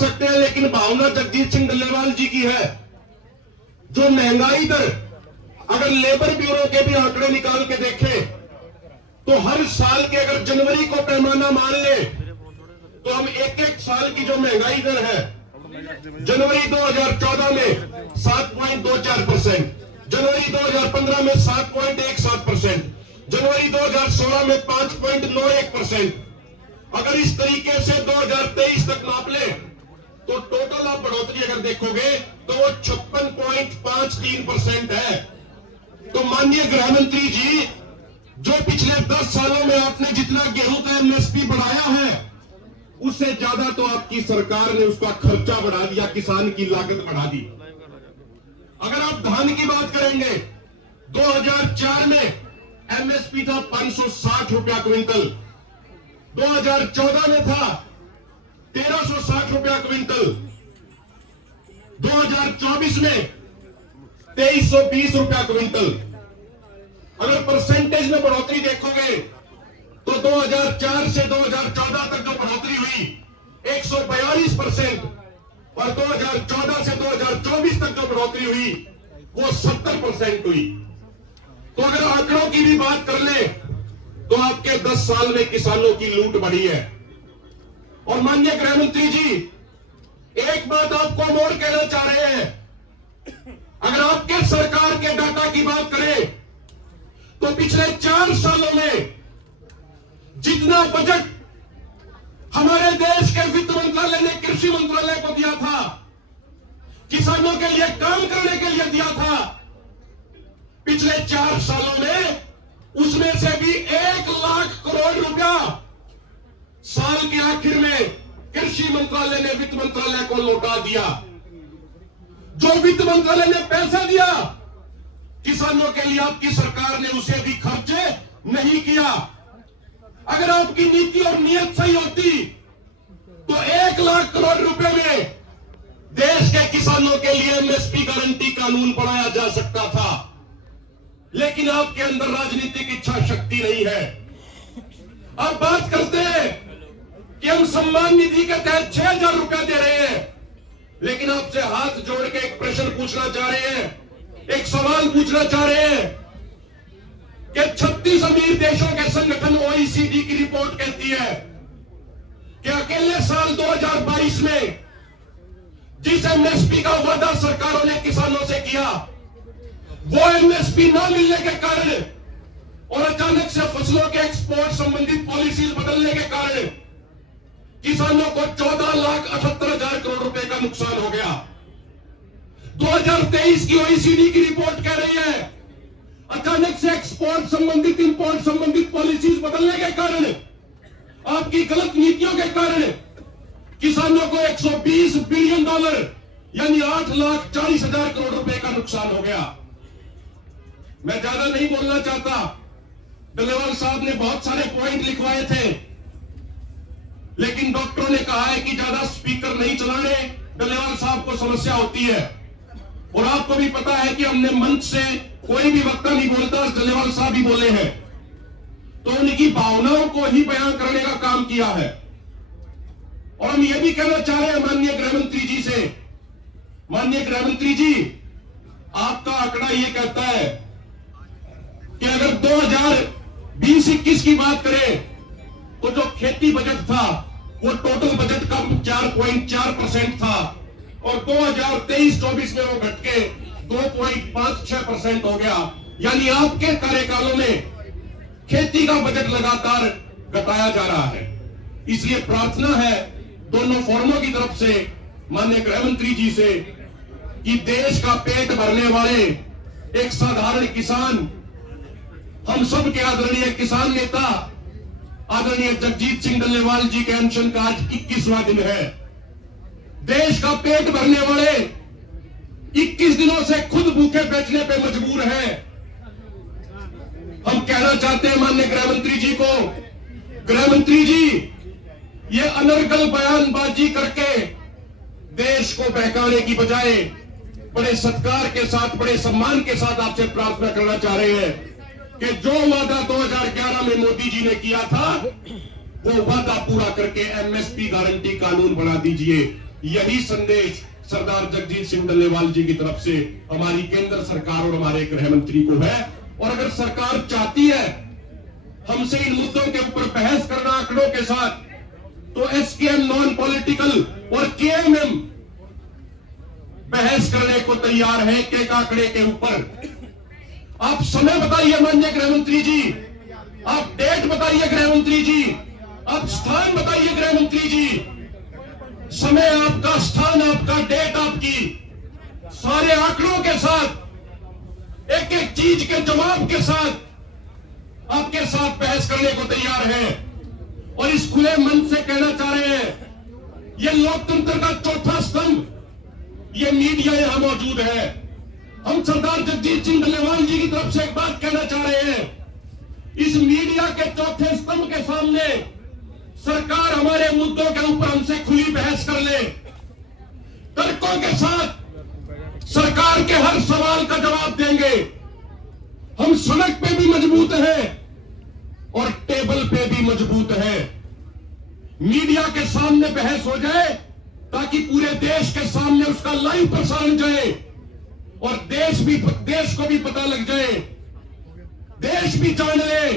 सकते हैं, लेकिन भावना जगजीत सिंह डल्लेवाल जी की है। जो महंगाई दर अगर लेबर ब्यूरो के भी आंकड़े निकाल के देखें तो हर साल के अगर जनवरी को पैमाना मान ले तो हम एक एक साल की जो महंगाई दर है, जनवरी 2014 में 7.24%, जनवरी 2015 में 7.17%, जनवरी 2016 में 5.91%, अगर इस तरीके से 2023 तक नाप ले तो टोटल आप बढ़ोतरी अगर देखोगे तो वो 56.53% है। तो माननीय गृह मंत्री जी, जो पिछले 10 सालों में आपने जितना गेहूं का एमएसपी बढ़ाया है उससे ज्यादा तो आपकी सरकार ने उसका खर्चा बढ़ा दिया, किसान की लागत बढ़ा दी। अगर आप धान की बात करेंगे, 2004 में एमएसपी था 560 रुपया क्विंटल, 2014 में था 1360 रुपया क्विंटल, 2024 में 2320 रुपया क्विंटल। अगर परसेंटेज में बढ़ोतरी देखोगे तो 2004 से 2014 तक जो बढ़ोतरी हुई 142% और 2014 से 2024 तक जो बढ़ोतरी हुई वो 70% हुई। तो अगर आंकड़ों की भी बात कर ले तो आपके 10 साल में किसानों की लूट बढ़ी है। और माननीय गृह मंत्री जी, एक बात आपको हम और कहना चाह रहे हैं, अगर आपके सरकार के डाटा की बात करें तो पिछले 4 सालों में जितना बजट हमारे देश के वित्त मंत्रालय ने कृषि मंत्रालय को दिया था, किसानों के लिए काम करने के लिए दिया था, पिछले 4 सालों में उसमें से भी 1 लाख करोड़ रुपया साल के आखिर में कृषि मंत्रालय ने वित्त मंत्रालय को लौटा दिया। जो वित्त मंत्रालय ने पैसा दिया किसानों के लिए, आपकी सरकार ने उसे भी खर्चे नहीं किया। अगर आपकी नीति और नीयत सही होती तो 1 लाख करोड़ रुपए में देश के किसानों के लिए एमएसपी गारंटी कानून बनाया जा सकता था, लेकिन आपके अंदर राजनीतिक इच्छा शक्ति नहीं है। अब बात करते हैं कि हम सम्मान निधि के तहत 6000 रुपया दे रहे हैं, लेकिन आपसे हाथ जोड़ के एक प्रश्न पूछना चाह रहे हैं, एक सवाल पूछना चाह रहे हैं कि 36 अमीर देशों के संगठन ओईसीडी की रिपोर्ट कहती है कि अकेले साल 2022 में जिस एमएसपी का वादा सरकारों ने किसानों से किया, वो एमएसपी न मिलने के कारण और अचानक से फसलों के एक्सपोर्ट संबंधित पॉलिसीज बदलने के कारण किसानों को 14,78,000 करोड़ रुपए का नुकसान हो गया। 2023 की ओईसीडी की रिपोर्ट कह रही है अचानक से एक्सपोर्ट संबंधित इंपोर्ट संबंधित पॉलिसीज बदलने के कारण, आपकी गलत नीतियों के कारण किसानों को $120 बिलियन यानी 8,40,000 करोड़ रुपए का नुकसान हो गया। मैं ज्यादा नहीं बोलना चाहता, डल्लेवाल साहब ने बहुत सारे पॉइंट लिखवाए थे, लेकिन डॉक्टरों ने कहा है कि ज्यादा स्पीकर नहीं चलाने, डल्लेवाल साहब को समस्या होती है। और आपको भी पता है कि हमने मंच से कोई भी वक्ता नहीं बोलता, डल्लेवाल साहब ही बोले हैं, तो उनकी भावनाओं को ही बयान करने का काम किया है। और हम ये भी कहना चाह रहे हैं माननीय गृह मंत्री जी से, माननीय गृह मंत्री जी, आपका आंकड़ा ये कहता है कि अगर 2020-21 की बात करें तो जो खेती बजट था वो टोटल बजट का 4.4% था और 2023-24 में वो घट के 2.56% हो गया। यानी आपके कार्यकालों में खेती का बजट लगातार घटाया जा रहा है। इसलिए प्रार्थना है दोनों फोरमों की तरफ से माननीय गृह मंत्री जी से कि देश का पेट भरने वाले एक साधारण किसान, हम सब के आदरणीय किसान नेता आदरणीय जगजीत सिंह डल्लेवाल जी के अनशन का आज 21वां दिन है। देश का पेट भरने वाले 21 दिनों से खुद भूखे बैठने पे मजबूर हैं। हम कहना चाहते हैं माननीय गृह मंत्री जी को, गृह मंत्री जी, ये अनर्गल बयानबाजी करके देश को बहकाने की बजाय बड़े सत्कार के साथ, बड़े सम्मान के साथ आपसे प्रार्थना करना चाह रहे हैं कि जो वादा 2011 में मोदी जी ने किया था वो वादा पूरा करके एमएसपी गारंटी कानून बना दीजिए। यही संदेश सरदार जगजीत सिंह डल्लेवाल जी की तरफ से हमारी केंद्र सरकार और हमारे गृह मंत्री को है। और अगर सरकार चाहती है हमसे इन मुद्दों के ऊपर बहस करना आंकड़ों के साथ, तो एसकेएम नॉन पॉलिटिकल और केएमएम बहस करने को तैयार है एक आंकड़े के ऊपर। आप समय बताइए माननीय गृह मंत्री जी, आप डेट बताइए गृह मंत्री जी, आप स्थान बताइए गृह मंत्री जी। समय आपका, स्थान आपका, डेट आपकी, सारे आंकड़ों के साथ, एक एक चीज के जवाब के साथ आपके साथ बहस करने को तैयार है। और इस खुले मन से कहना चाह रहे हैं, ये लोकतंत्र का चौथा स्तंभ, ये मीडिया यहां मौजूद है। हम सरदार जगजीत सिंह डल्लेवाल जी की तरफ से एक बात कहना चाह रहे हैं, इस मीडिया के चौथे स्तंभ के सामने सरकार हमारे मुद्दों के ऊपर हमसे खुली बहस कर ले, तर्कों के साथ सरकार के हर सवाल का जवाब देंगे। हम सड़क पे भी मजबूत हैं और टेबल पे भी मजबूत हैं। मीडिया के सामने बहस हो जाए ताकि पूरे देश के सामने उसका लाइव प्रसारण जाए और देश को भी पता लग जाए, देश भी जान ले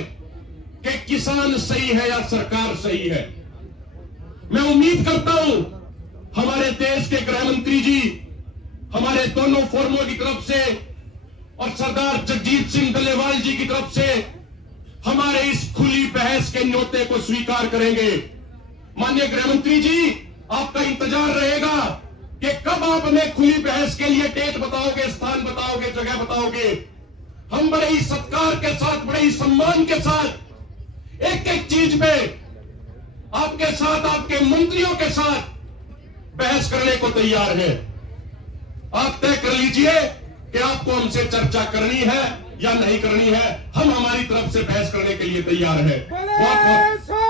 कि किसान सही है या सरकार सही है। मैं उम्मीद करता हूं हमारे देश के गृह मंत्री जी हमारे दोनों फोरमों की तरफ से और सरदार जगजीत सिंह डल्लेवाल जी की तरफ से हमारे इस खुली बहस के न्योते को स्वीकार करेंगे। माननीय गृह मंत्री जी, आपका इंतजार रहेगा कि कब आप हमें खुली बहस के लिए डेट बताओगे, स्थान बताओगे, जगह बताओगे। हम बड़े ही सत्कार के साथ, बड़े ही सम्मान के साथ एक एक चीज में आपके साथ, आपके मंत्रियों के साथ बहस करने को तैयार है। आप तय कर लीजिए कि आपको हमसे चर्चा करनी है या नहीं करनी है। हम हमारी तरफ से बहस करने के लिए तैयार है। बहुत बहुत